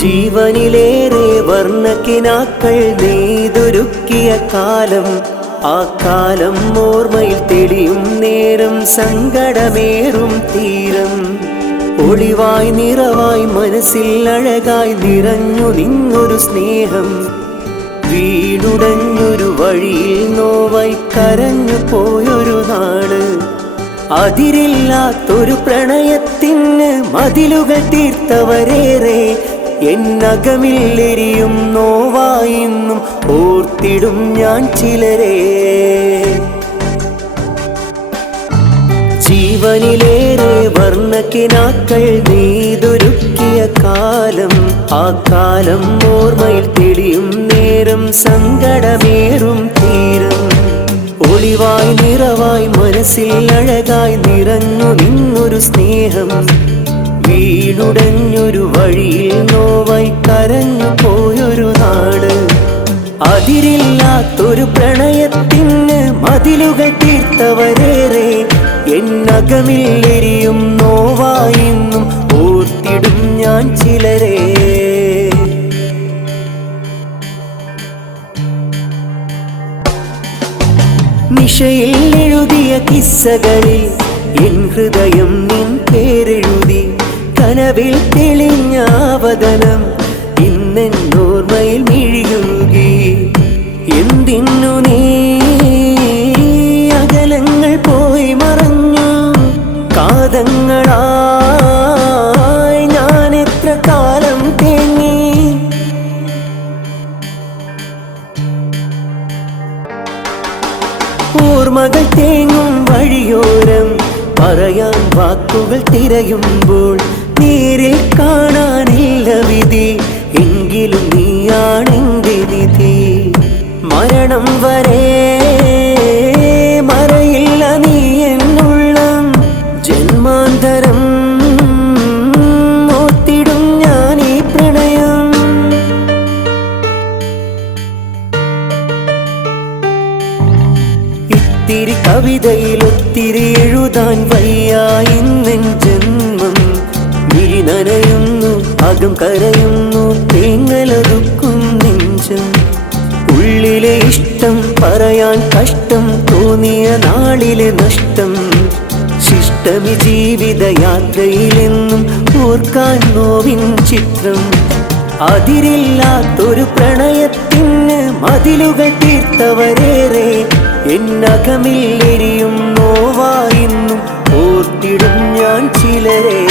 ജീവനിലേറെ വർണക്കിനാക്കൾ നെയ്തൊരുക്കിയ കാലം ആ കാലം ഓർമ്മയിൽ തെളിയും നേരം സങ്കടമേറും തീരം. ഒളിവായി നിറവായി മനസ്സിൽ അഴകായി നിറഞ്ഞു നിന്നൊരു സ്നേഹം. വീടുടഞ്ഞൊരു വഴിയിൽ നോവായി കരഞ്ഞു പോയൊരു നാട് അതിരില്ലാത്തൊരു പ്രണയത്തിന് മതിലുകൾ തീർത്തവരേറെ എന്നകമില്ലെരിയും നോവായിന്നും ഓർത്തിടും ഞാൻ ചിലരെ. ജീവനിലേറെ വർണക്കിനാക്കൾ നീതൊരുക്കിയ കാലം ആ കാലം ഓർമ്മയിൽ തെളിയും നേരം സങ്കടമേറും തീരം. ഒളിവായി നിറവായി മനസ്സിൽ അഴകായി നിറഞ്ഞു നിന്നൊരു സ്നേഹം വീടുടഞ്ഞൊരു വഴിയിൽ നോവായി കരഞ്ഞു പോയൊരു നാട്. അതിരില്ലാത്തൊരു പ്രണയത്തിന് മതിലുകൾ തീർത്തവരേറെ. എന്നകമില്ലെരിയും നോവായിന്നും ഓർത്തിടും ഞാൻ ചിലരെ. നിശയിൽ എഴുതിയ കിസ്സകളിൽ എൻ ഹൃദയം നിൻ പേരെഴുതി കനവിൽ തെളിഞ്ഞാവതനം ഇന്നെന്നോർമ്മയിൽ മിഴിയുകി എന്തിന്നു നീ അകലങ്ങൾ പോയി മറഞ്ഞു? കാതങ്ങളായി ഞാൻ തേങ്ങി? ഓർമ്മകൾ തേങ്ങും വഴിയോരം പറയാൻ വാക്കുകൾ തിരയുമ്പോൾ നേരിൽ കാണാനില്ല വിധി. എങ്കിലും നീയാണെന്റെ വിധി. മരണം വരെ മറയില്ല നീ എന്നുള്ളം. ജന്മാന്തരം ഓത്തിടും ഞാൻ ഈ പ്രണയം. ഇത്തിരി കവിതയിൽ ഒത്തിരി എഴുതാൻ വയ്യ ജന്മം അകം കരയുന്നു തേങ്ങലൊതുക്കും നെഞ്ചും. ഉള്ളിലെ ഇഷ്ടം പറയാൻ കഷ്ടം തോന്നിയ നാളിലെ നഷ്ടം. ശിഷ്ടമി ജീവിത യാത്രയിലെന്നും ഓർക്കാൻ നോവിൻ ചിത്രം. അതിരില്ലാത്തൊരു പ്രണയത്തിന് മതിലുകൾ തീർത്തവരേറെ. എന്നകമില്ലെരിയും നോവായിന്നും ഓർത്തിടും ഞാൻ ചിലരേ.